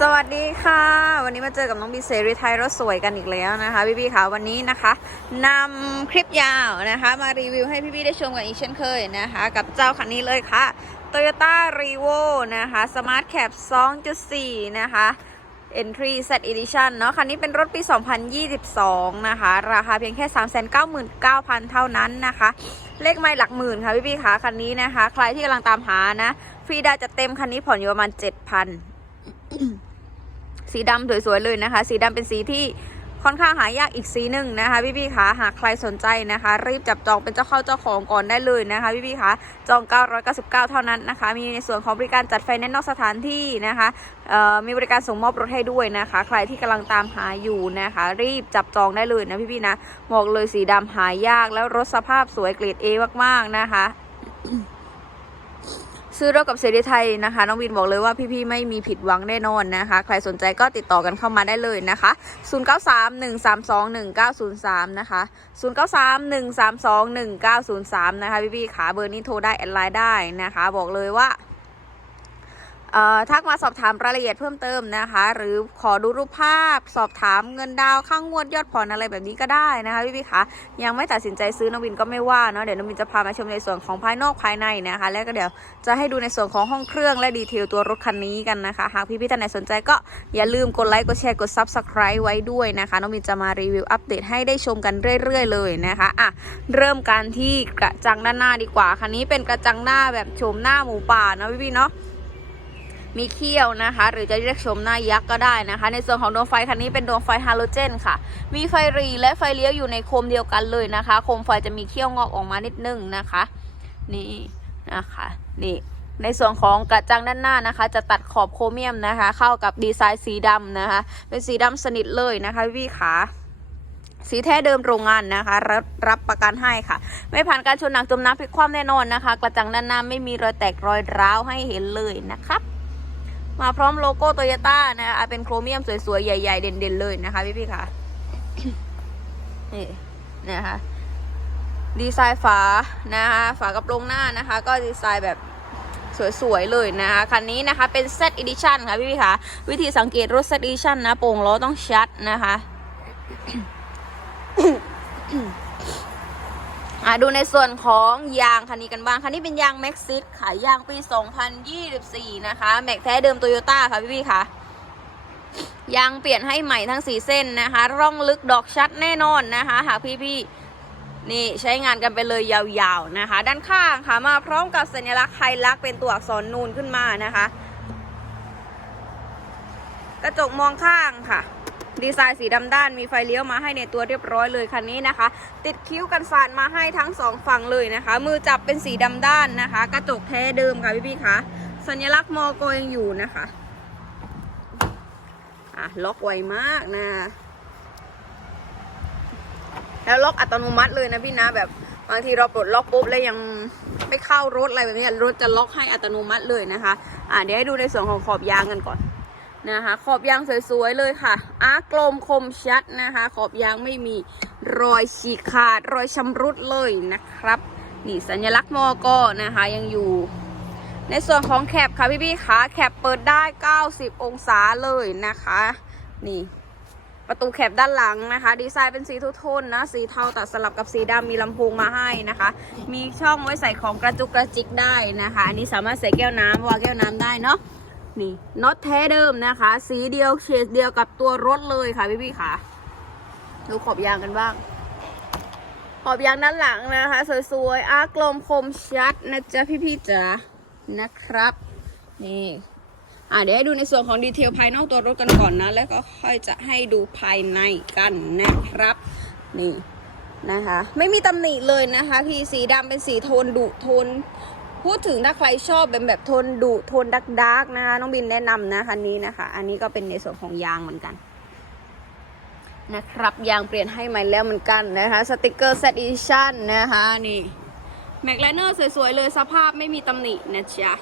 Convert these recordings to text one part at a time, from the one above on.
สวัสดีค่ะ วันนี้มาเจอกับน้องบีเซรีไทยรถสวยกันอีกแล้วนะคะพี่พี่ๆค่ะวันนี้นะคะนำคลิปยาวนะคะ มารีวิวให้พี่พี่ๆได้ชมกันอีกเช่นเคยนะคะ กับเจ้าคันนี้เลยค่ะ Toyota r e v o นะคะ Smart Cap 2.4 นะคะ Entry Set Edition เนาะคันนี้เป็นรถปี 2022 นะคะ ราคาเพียงแค่ 399,000 เท่านั้นนะคะ เลขไม่หลักหมื่นค่ะพี่พี่ๆค่ะคันนี้นะคะ ใครที่กำลังตามหานะฟรีดาจะเต็มคันนี้ผ่อนอยู่ประมาณ 7,000 สีดำสวยๆเลยนะคะ สีดำเป็นสีที่ค่อนข้างหายากอีกสีหนึ่งนะคะพี่ๆคะหากใครสนใจนะคะ รีบจับจองเป็นเจ้าเข้าเจ้าของก่อนได้เลยนะคะพี่ๆคะจอง 999 เท่านั้นนะคะ มีในส่วนของบริการจัดไฟแนนซ์นอกสถานที่นะคะเอ่อมีบริการส่งมอบรถให้ด้วยนะคะ ใครที่กำลังตามหาอยู่นะคะ รีบจับจองได้เลยนะพี่ๆนะบอกเลยสีดำหายากแล้วรถสภาพสวยเกรด A มากๆนะคะ ซื้อรถกับเสรีไทยนะคะน้องวินบอกเลยว่าพี่ๆไม่มีผิดหวังแน่นอนนะคะ ใครสนใจก็ติดต่อกันเข้ามาได้เลยนะคะ 0931321903 นะคะ 0931321903 นะคะพี่ๆขาเบอร์นี้โทรได้แอดไลน์ได้นะคะ บอกเลยว่า ทักมาสอบถามรายละเอียดเพิ่มเติมนะคะ หรือขอดูรูปภาพ สอบถามเงินดาวข้างงวดยอดผ่อนอะไรแบบนี้ก็ได้นะคะพี่พี่คะยังไม่ตัดสินใจซื้อน้องวินก็ไม่ว่าเนาะเดี๋ยวน้องวินจะพามาชมในส่วนของภายนอกภายในนะคะ แล้วก็เดี๋ยวจะให้ดูในส่วนของห้องเครื่องและดีเทลตัวรถคันนี้กันนะคะหากพี่พี่ท่านไหนสนใจก็อย่าลืมกดไลค์กดแชร์กด Subscribe ไว้ด้วยนะคะน้องวินจะมารีวิวอัปเดตให้ได้ชมกันเรื่อย ๆ เลยนะคะอะเริ่มกันที่กระจังด้านหน้าดีกว่าคันนี้เป็นกระจังหน้าแบบโฉมหน้าหมูป่านะพี่พี่เนาะ มีเขี้ยวนะคะ หรือจะเรียกชมหน้ายักษ์ก็ได้นะคะ ในส่วนของดวงไฟคันนี้เป็นดวงไฟฮาโลเจนค่ะ มีไฟหรีและไฟเลี้ยวอยู่ในโคมเดียวกันเลยนะคะ โคมไฟจะมีเขี้ยวงอกออกมานิดนึงนะคะ นี่นะคะนี่ในส่วนของกระจังด้านหน้านะคะ จะตัดขอบโครเมียมนะคะ เข้ากับดีไซน์สีดำนะคะ เป็นสีดำสนิทเลยนะคะพี่ขาสีแท้เดิมโรงงานนะคะ รับรับประกันให้ค่ะ ไม่ผ่านการชนหนักจมน้ำพลิกคว่ำแน่นอนนะคะ กระจังด้านหน้าไม่มีรอยแตกรอยร้าวให้เห็นเลยนะครับ มาพร้อมโลโก้โตโยต้านะคะเป็นโครเมียมสวยๆ ใหญ่ๆ เด่นๆ เลยนะคะพี่พี่ๆค่ะนี่นะคะดีไซน์ฝานะคะฝากระโปรงหน้านะคะ ก็ดีไซน์แบบสวยๆ เลยนะคะ คันนี้นะคะเป็น Z Edition ค่ะพี่พี่ๆค่ะ วิธีสังเกตรถ Z Edition นะโป่งล้อต้องชัดนะคะ อะดูในส่วนของยางคันนี้กันบ้าง คันนี้เป็นยางแม็กซิสค่ะยางปี 2024 นะคะ แม็กแท้เดิมโตโยต้าค่ะพี่ๆค่ะ ยางเปลี่ยนให้ใหม่ทั้ง 4 เส้นนะคะ ร่องลึกดอกชัดแน่นอนนะคะ หากพี่ๆนี่ใช้งานกันไปเลยยาวๆนะคะ ด้านข้างค่ะมาพร้อมกับสัญลักษณ์ไฮลักเป็นตัวอักษรนูนขึ้นมานะคะ กระจกมองข้างค่ะ ดีไซน์สีดำด้านมีไฟเลี้ยวมาให้ในตัวเรียบร้อยเลยคันนี้นะคะ ติดคิ้วกันสาดมาให้ทั้งสองฝั่งเลยนะคะ มือจับเป็นสีดำด้านนะคะ กระจกแท้เดิมค่ะพี่ๆคะสัญลักษณ์มอโกยังอยู่นะคะอะล็อกไวมากนะ แล้วล็อกอัตโนมัติเลยนะพี่นะแบบบางทีเราปลดล็อกปุ๊บแล้วยังไม่เข้ารถอะไรแบบนี้รถจะล็อกให้อัตโนมัติเลยนะคะ อะเดี๋ยวให้ดูในส่วนของขอบยางกันก่อน นะคะ ขอบยางสวยๆเลยค่ะ อาร์กลมคมชัดนะคะ ขอบยางไม่มีรอยฉีกขาดรอยชำรุดเลยนะครับ นี่สัญลักษณ์มอก็นะคะยังอยู่ ในส่วนของแคปค่ะพี่ๆขาแคปเปิดได้ 90 องศาเลยนะคะ นี่ประตูแคปด้านหลังนะคะ ดีไซน์เป็นสีทุโทนนะ สีเทาตัดสลับกับสีดำมีลำโพงมาให้นะคะ มีช่องไว้ใส่ของกระจุกกระจิกได้นะคะ อันนี้สามารถใส่แก้วน้ำวางแก้วน้ำได้เนาะ นี่น็อตแท้เดิมนะคะ สีเดียวเฉดเดียวกับตัวรถเลยค่ะพี่พี่ๆค่ะดูขอบยางกันบ้าง ขอบยางด้านหลังนะคะ สวยๆอาร์กลมคมชัดนะจ๊ะพี่พี่ๆจ๋านะครับ นี่อะเดี๋ยวให้ดูในส่วนของดีเทลภายนอกตัวรถกันก่อนนะ แล้วก็ค่อยจะให้ดูภายในกันนะครับ นี่นะคะ ไม่มีตำหนิเลยนะคะพี่สีดำเป็นสีโทนดุโทน พูดถึงถ้าใครชอบเป็นแบบโทนดุโทนดักดักๆนะคะน้องบินแนะนำนะคันนี้นะคะ อันนี้ก็เป็นในส่วนของยางเหมือนกันนะครับยางเปลี่ยนให้ใหม่แล้วเหมือนกันนะคะสติกเกอร์เซตดิชั่นะคะนี่แม็กไลเนอร์สวยๆเลยสภาพไม่มีตำหนินะจ๊ะ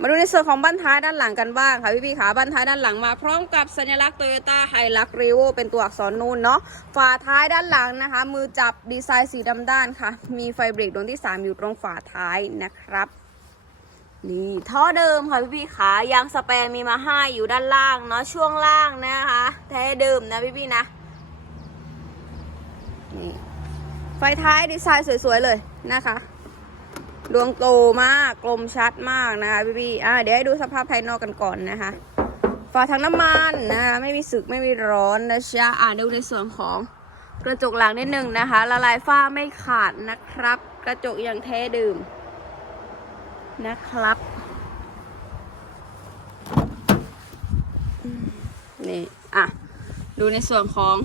มาดูในส่วนของบั้นท้ายด้านหลังกันบ้างค่ะพี่พี่ๆขาบั้นท้ายด้านหลังมาพร้อมกับสัญลักษณ์ Toyota h i l u x r e v o เป็นตัวอักษรนูนเนาะฝาท้ายด้านหลังนะคะ มือจับดีไซน์สีดำด้านค่ะ มีไฟเบรกดวงที่ 3 อยู่ตรงฝาท้ายนะครับนี่ท่อเดิมค่ะพี่พี่ๆขายางสแปรมีมาให้อยู่ด้านล่างเนาะช่วงล่างนะคะแท้เดิมนะพี่พี่ๆนะนี่ไฟท้ายดีไซน์สวยๆเลยนะคะ ดวงโตมากกลมชัดมากนะคะพี่พี่อะเดี๋ยวให้ดูสภาพภายนอกกันก่อนนะคะฝาถังน้ำมันนะคะไม่มีสึกไม่มีร้อนนะจ๊ะอะดูในส่วนของกระจกหลังนิดนึงนะคะ ละลายฝ้าไม่ขาดนะครับ กระจกยังแท้เดิมนะครับนี่อะดูในส่วนของ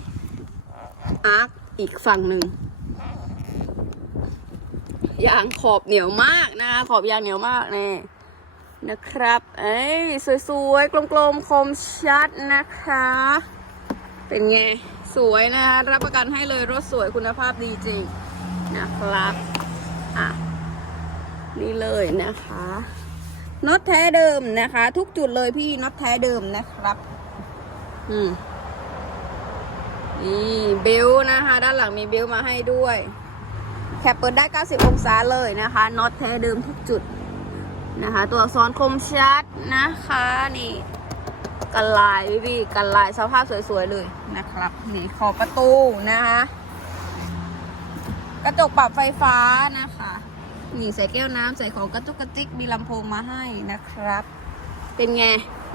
อาร์คอีกฝั่งหนึ่ง ยางขอบเหนียวมากนะคะขอบยางเหนียวมากนี่นะครับ เอ้ยสวยๆ กลมๆ คมชัดนะคะ เป็นไง สวยนะคะรับประกันให้เลยรถสวยคุณภาพดีจริงนะครับ อะ นี่เลยนะคะน็อตแท้เดิมนะคะ ทุกจุดเลยพี่น็อตแท้เดิมนะครับ อืมนี่เบลนะคะ ด้านหลังมีเบลมาให้ด้วย แคปเปิดได้ 90 องศาเลยนะคะน็อตแท้เดิมทุกจุดนะคะ ตัวอักษรคมชัดนะคะนี่กันลายพี่พี่กันลายสภาพสวยๆเลยนะครับ นี่ขอบประตูนะคะกระจกปรับไฟฟ้านะคะนี่ใส่แก้วน้ำใส่ของกระจุกกระจิกมีลำโพงมาให้นะครับ เป็นไง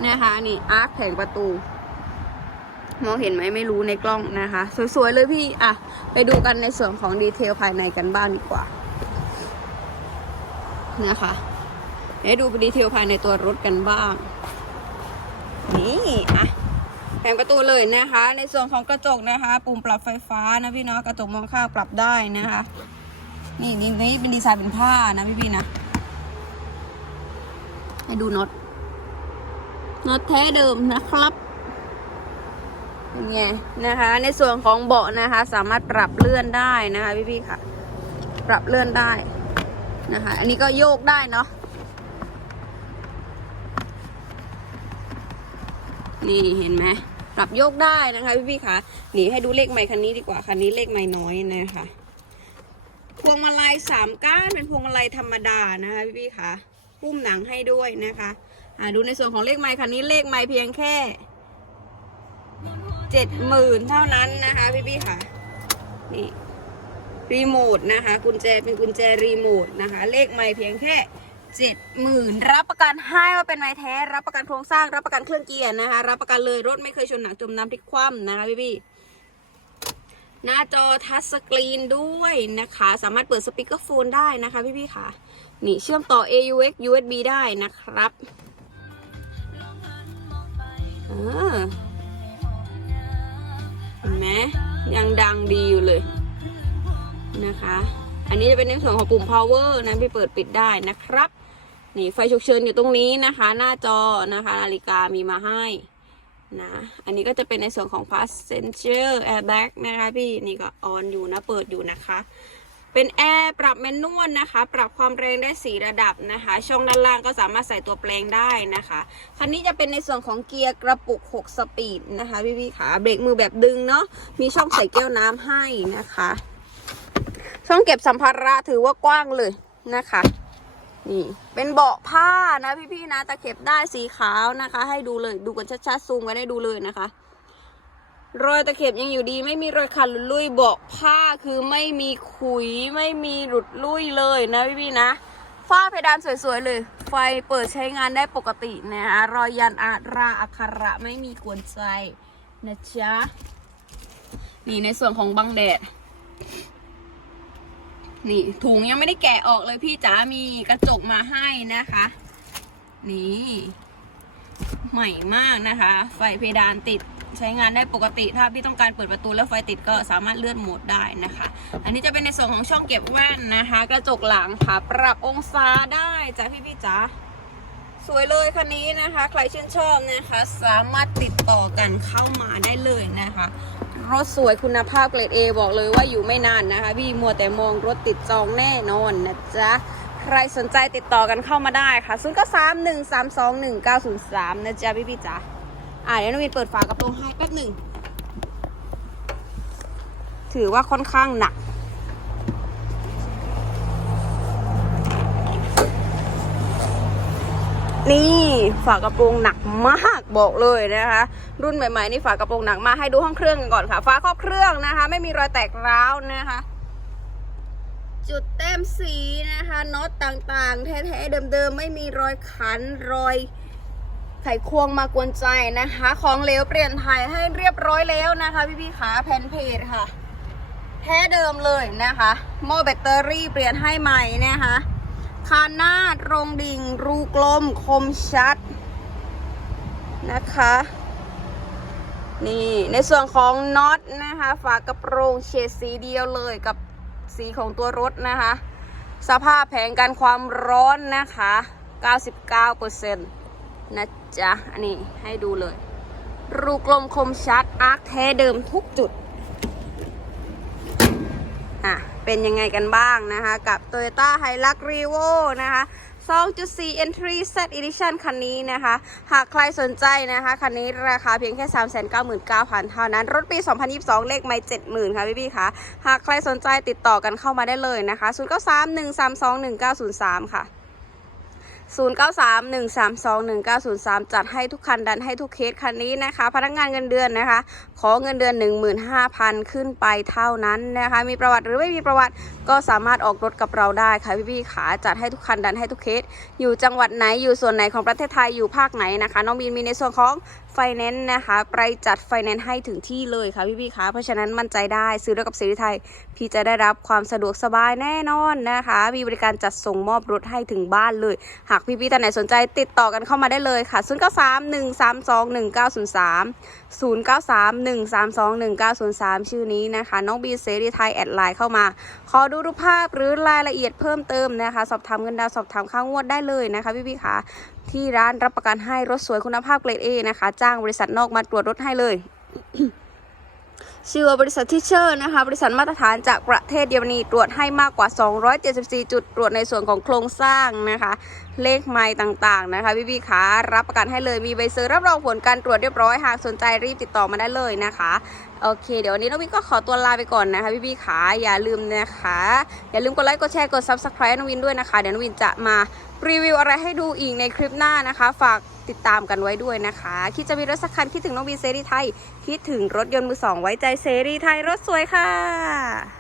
นะคะนี่อาร์ตแผงประตู มองเห็นไหมไม่รู้ในกล้องนะคะ สวยๆเลยพี่อะไปดูกันในส่วนของดีเทลภายในกันบ้างดีกว่านะคะให้ดูดีเทลภายในตัวรถกันบ้าง นี่อะแผงประตูเลยนะคะ ในส่วนของกระจกนะคะ ปุ่มปรับไฟฟ้านะพี่เนาะกระจกมองข้างปรับได้นะคะ นี่นี่นี่เป็นดีไซน์เป็นผ้านะพี่พี่ๆนะให้ดูน็อตน็อตแท้เดิมนะครับ ไงนะคะ ในส่วนของเบาะนะคะ สามารถปรับเลื่อนได้นะคะพี่พี่ๆค่ะ ปรับเลื่อนได้นะคะ อันนี้ก็โยกได้เนาะนี่เห็นไหมปรับโยกได้นะคะพี่พี่ๆค่ะนี่ให้ดูเลขไมค์คันนี้ดีกว่าคันนี้เลขไมค์น้อยนะคะพวงมาลัยสามก้านเป็นพวงมาลัยธรรมดานะคะพี่พี่ๆค่ะปุ้มหนังให้ด้วยนะคะ อ่าดูในส่วนของเลขไมค์คันนี้เลขไมค์เพียงแค่ เจ็ดหมื่นเท่านั้นนะคะ พี่พี่ค่ะ นี่รีโมทนะคะ กุญแจเป็นกุญแจรีโมทนะคะ เลขไม่เพียงแค่เจ็ดหมื่นรับประกันให้ว่าเป็นไม้แท้ รับประกันโครงสร้างรับประกันเครื่องเกียร์นะคะ รับประกันเลยรถไม่เคยชนหนักจมน้ำพลิกคว่ำนะคะพี่พี่หน้าจอทัชสกรีนด้วยนะคะ สามารถเปิดสปีกเกอร์โฟนได้นะคะพี่พี่ค่ะ นี่เชื่อมต่อ AUX USB ได้นะครับ เออ ห็นไหมยังดังดีอยู่เลยนะคะ อันนี้จะเป็นในส่วนของปุ่ม power นะพี่เปิดปิดได้นะครับ นี่ไฟฉุกเฉินอยู่ตรงนี้นะคะ หน้าจอนะคะนาฬิกามีมาให้นะ อันนี้ก็จะเป็นในส่วนของ passenger airbag นะคะพี่ นี่ก็ออนอยู่นะ เปิดอยู่นะคะ เป็นแอร์ปรับแมนนวลนะคะ ปรับความแรงได้สีระดับนะคะ ช่องด้านล่างก็สามารถใส่ตัวแปลงได้นะคะ คันนี้จะเป็นในส่วนของเกียร์กระปุก 6 สปีดนะคะพี่พี่ๆขาเบรกมือแบบดึงเนาะ มีช่องใส่แก้วน้ำให้นะคะ ช่องเก็บสัมภาระถือว่ากว้างเลยนะคะนี่เป็นเบาะผ้านะพี่พี่ๆนะตะเข็บได้สีขาวนะคะ ให้ดูเลยดูกันชัดๆซูมกันให้ดูเลยนะคะ รอยตะเข็บยังอยู่ดี ไม่มีรอยขาดหลุดลุ่ยเบาะผ้าคือไม่มีขุยไม่มีหลุดลุ่ยเลยนะพี่พี่ๆนะฝ้าเพดานสวยๆเลย ไฟเปิดใช้งานได้ปกตินะคะรอยยันอาราอักขระไม่มีกวนใจนะจ๊ะนี่ในส่วนของบังแดด นี่ถุงยังไม่ได้แกะออกเลยพี่จ๋ามีกระจกมาให้นะคะ นี่ ใหม่มากนะคะ ไฟเพดานติด ใช้งานได้ปกติ ถ้าพี่ต้องการเปิดประตูแล้วไฟติดก็สามารถเลื่อนโหมดได้นะคะ อันนี้จะเป็นในส่วนของช่องเก็บแว่นนะคะ กระจกหลังค่ะ ปรับองศาได้จ้ะพี่พี่จ๋าสวยเลยคันนี้นะคะ ใครชื่นชอบนะคะ สามารถติดต่อกันเข้ามาได้เลยนะคะรถสวยคุณภาพเกรด A บอกเลยว่าอยู่ไม่นานนะคะ พี่มัวแต่มองรถติดจองแน่นอนนะจ๊ะ ใครสนใจติดต่อกันเข้ามาได้ค่ะ 0 9 3 1 3 2 1 9 0 3 นะจ๊ะ พี่พี่จ๋า อ่าเดี๋ยวน้องวินเปิดฝากระโปรงให้แป๊บหนึ่ง ถือว่าค่อนข้างหนัก นี่ฝากระโปรงหนักมากบอกเลยนะคะ รุ่นใหม่ๆนี่ฝากระโปรงหนักมากให้ดูห้องเครื่องกันก่อนค่ะฝาครอบเครื่องนะคะ ไม่มีรอยแตกร้าวนะคะจุดแต้มสีนะคะน็อตต่างๆ แท้ๆเดิมๆ ไม่มีรอยขันรอย ขควงมากวนใจนะคะ ของเหลวเปลี่ยนถ่ายให้เรียบร้อยแล้วนะคะ พี่ๆขาแผ่นเพจค่ะแท้เดิมเลยนะคะหม้อแบตเตอรี่เปลี่ยนให้ใหม่นะคะคานหน้าตรงดิ่ง รูกลมคมชัดนะคะนี่ในส่วนของน็อตนะคะฝากระโปรงเฉดสีเดียวเลยกับสีของตัวรถนะคะ สภาพแผงกันความร้อนนะคะ 99%นะ จ๊ะ อันนี้ให้ดูเลย รูกลมคมชัด อาร์คแท้เดิมทุกจุด อะ เป็นยังไงกันบ้างนะคะ กับ Toyota Hilux Revo นะคะ 2.4 Entry Set Edition คันนี้นะคะ หากใครสนใจนะคะ คันนี้ราคาเพียงแค่ 399,000 เท่านั้น รถปี 2022 เลขไม่ 70,000 ค่ะพี่ๆค่ะหากใครสนใจติดต่อกันเข้ามาได้เลยนะคะ 0931321903 ค่ะ 0931321903 จัดให้ทุกคันดันให้ทุกเคสคันนี้นะคะ พนักงานเงินเดือนนะคะ ขอเงินเดือน 15,000 ขึ้นไปเท่านั้นนะคะ มีประวัติหรือไม่มีประวัติก็สามารถออกรถกับเราได้ค่ะพี่ๆขาจัดให้ทุกคันดันให้ทุกเคสอยู่จังหวัดไหนอยู่ส่วนไหนของประเทศไทยอยู่ภาคไหนนะคะ น้องบีนมีในส่วนของไฟแนนซ์นะคะ ไปจัดไฟแนนซ์ให้ถึงที่เลยค่ะพี่ๆคะเพราะฉะนั้นมั่นใจได้ซื้อรถกับเสรีไทย พี่จะได้รับความสะดวกสบายแน่นอนนะคะ มีบริการจัดส่งมอบรถให้ถึงบ้านเลย หากพี่ๆท่านไหนสนใจติดต่อกันเข้ามาได้เลยค่ะ 0 9 3 1 3 2 1 9 0 3 0 9 3 1 3 2 1 9 0 3 ชื่อนี้นะคะ น้องบีเสรีไทยแอดไลน์เข้ามา ขอดูรูปภาพหรือรายละเอียดเพิ่มเติมนะคะ สอบถามเงินดาวสอบถามค่างวดได้เลยนะคะพี่ๆค่ะ ที่ร้านรับประกันให้รถสวยคุณภาพเกรด A นะคะ จ้างบริษัทนอกมาตรวจรถให้เลยชื่อบริษัททิเชอร์นะคะ บริษัทมาตรฐานจากประเทศเยอรมนีตรวจให้มากกว่า 274 จุด ตรวจในส่วนของโครงสร้างนะคะ เลขไม้ต่างๆนะคะ พี่พี่ๆขารับประกันให้เลยมีใบเซอร์รับรองผลการตรวจเรียบร้อย หากสนใจรีบติดต่อมาได้เลยนะคะ โอเค เดี๋ยววันนี้น้องวินก็ขอตัวลาไปก่อนนะคะ พี่พี่ๆขาอย่าลืมนะคะ อย่าลืมกดไลค์กดแชร์กด subscribe น้องวินด้วยนะคะ เดี๋ยวน้องวินจะมา รีวิวอะไรให้ดูอีกในคลิปหน้านะคะ ฝากติดตามกันไว้ด้วยนะคะ คิดจะมีรถสักคันคิดถึงน้องบีเซรีไทย คิดถึงรถยนต์มือสองไว้ใจเซรีไทยรถสวยค่ะ